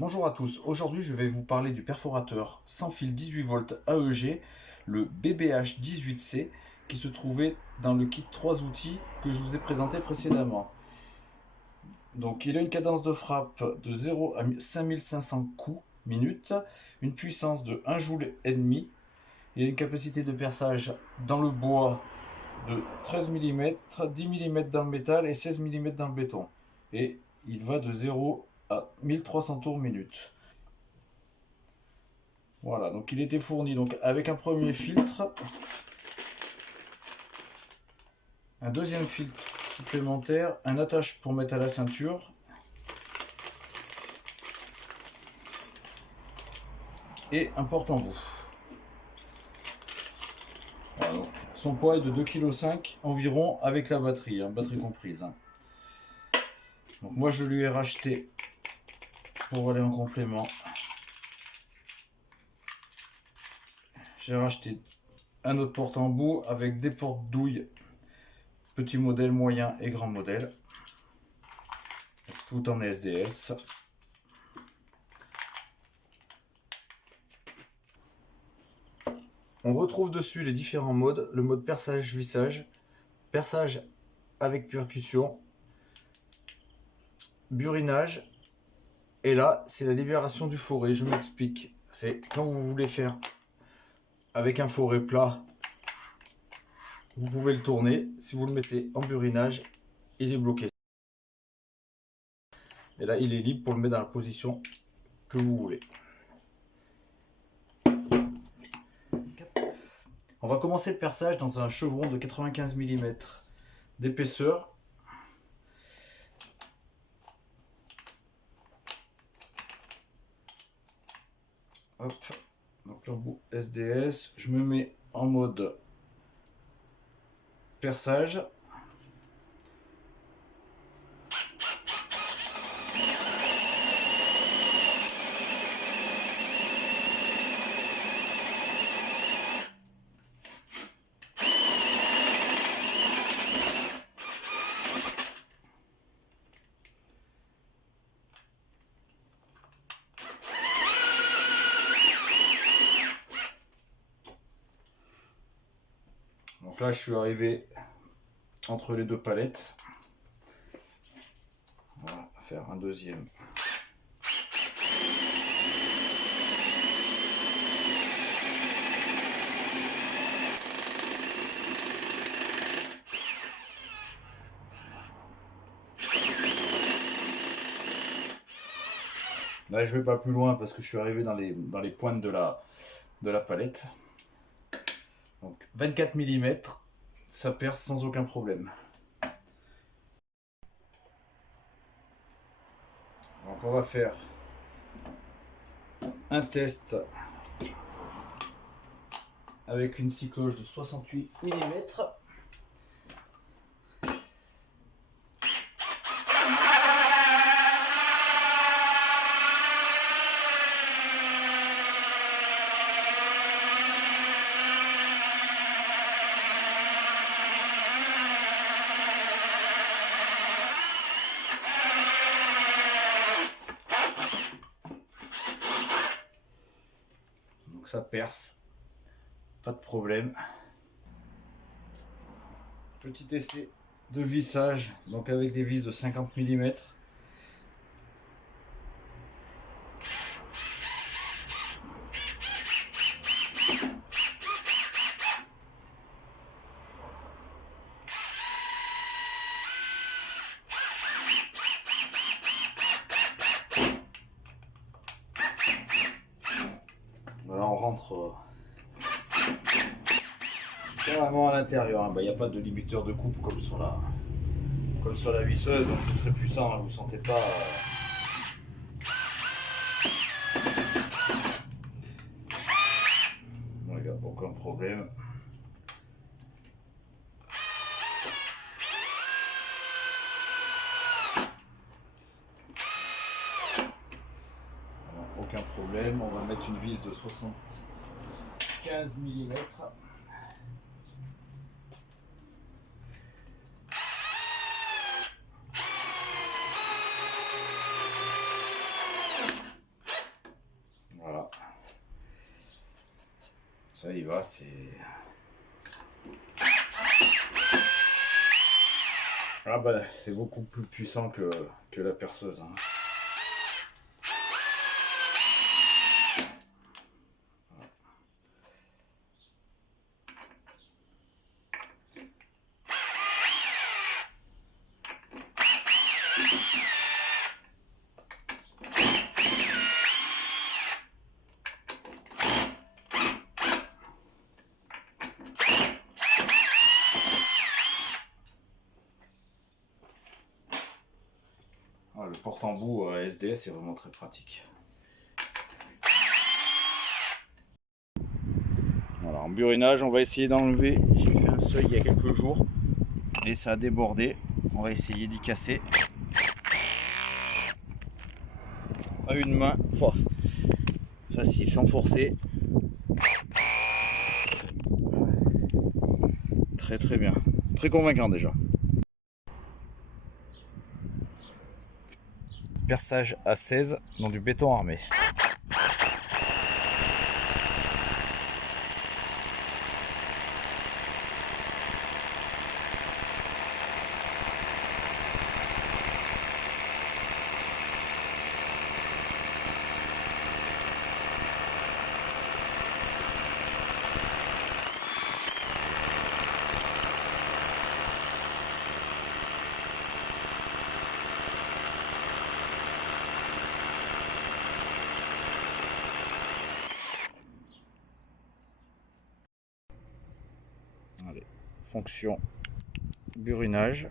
Bonjour à tous, aujourd'hui je vais vous parler du perforateur sans fil 18 volts AEG, le BBH 18C, qui se trouvait dans le kit 3 outils que je vous ai présenté précédemment. Donc il a une cadence de frappe de 0 à 5500 coups minute, une puissance de 1 joule et demi, il a une capacité de perçage dans le bois de 13 mm, 10 mm dans le métal et 16 mm dans le béton. Et il va de 0 à 1300 tours minute. Voilà, donc il était fourni donc avec un premier filtre, un deuxième filtre supplémentaire, un attache pour mettre à la ceinture et un porte-embout. Voilà, donc son poids est de 2,5 kg environ avec la batterie, batterie comprise. Donc moi je lui ai racheté pour aller en complément. J'ai racheté un autre porte-embout avec des portes douilles, petit modèle, moyen et grand modèle, tout en SDS. On retrouve dessus les différents modes, le mode perçage-vissage, perçage avec percussion, burinage, et là c'est la libération du forêt. Je m'explique, c'est quand vous voulez faire avec un forêt plat, vous pouvez le tourner, si vous le mettez en burinage, il est bloqué. Et là il est libre pour le mettre dans la position que vous voulez. On va commencer le perçage dans un chevron de 95 mm d'épaisseur. Hop, donc l'embout SDS, je me mets en mode perçage. Donc là, je suis arrivé entre les deux palettes. On va faire un deuxième. Là, je vais pas plus loin parce que je suis arrivé dans les pointes de la palette. Donc 24 mm, ça perce sans aucun problème. Donc on va faire un test avec une scie cloche de 68 mm. Donc ça perce, pas de problème. Petit essai de vissage, donc avec des vis de 50 mm. Là on rentre carrément à l'intérieur. Il n'y a pas de limiteur de coupe comme sur la visseuse, donc c'est très puissant, vous ne sentez pas. Il n'y a aucun problème. Aucun problème, on va mettre une vis de 75 mm. Ça y va, c'est... Ah bah, c'est beaucoup plus puissant que la perceuse, hein. Ah, le porte-embout SDS est vraiment très pratique. Voilà, en burinage, on va essayer d'enlever. J'ai fait un seuil il y a quelques jours et ça a débordé. On va essayer d'y casser. À une main, oh, facile, sans forcer. Très très bien, très convaincant déjà. Perçage à 16 dans du béton armé. Allez, fonction burinage.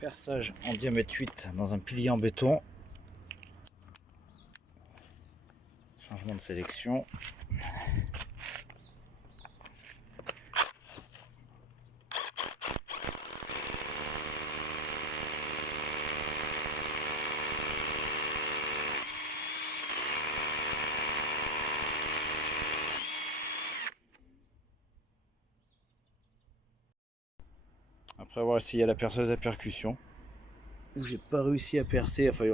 Perçage en diamètre 8 dans un pilier en béton. Changement de sélection. Après avoir essayé la perceuse à percussion, où j'ai pas réussi à percer, enfin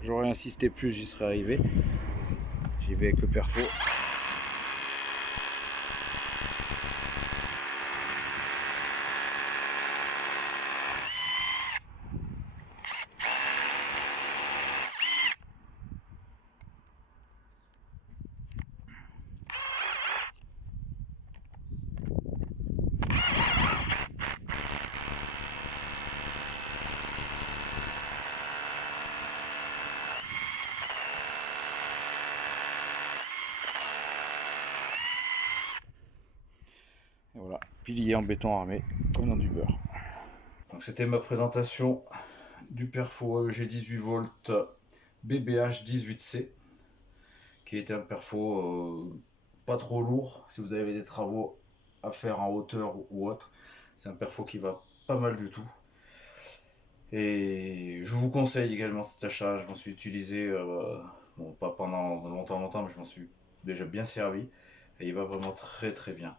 j'aurais insisté plus, j'y serais arrivé. J'y vais avec le perfo. Et voilà, pilier en béton armé, comme dans du beurre. Donc c'était ma présentation du perfo AEG 18 volts BBH 18C, qui était un perfo pas trop lourd si vous avez des travaux à faire en hauteur ou autre. C'est un perfo qui va pas mal du tout. Et je vous conseille également cet achat. Je m'en suis utilisé, bon, pas pendant longtemps, mais je m'en suis déjà bien servi. Et il va vraiment très très bien.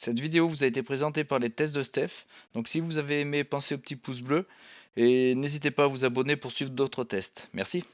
Cette vidéo vous a été présentée par les tests de Steph. Donc si vous avez aimé, pensez au petit pouce bleu et n'hésitez pas à vous abonner pour suivre d'autres tests. Merci.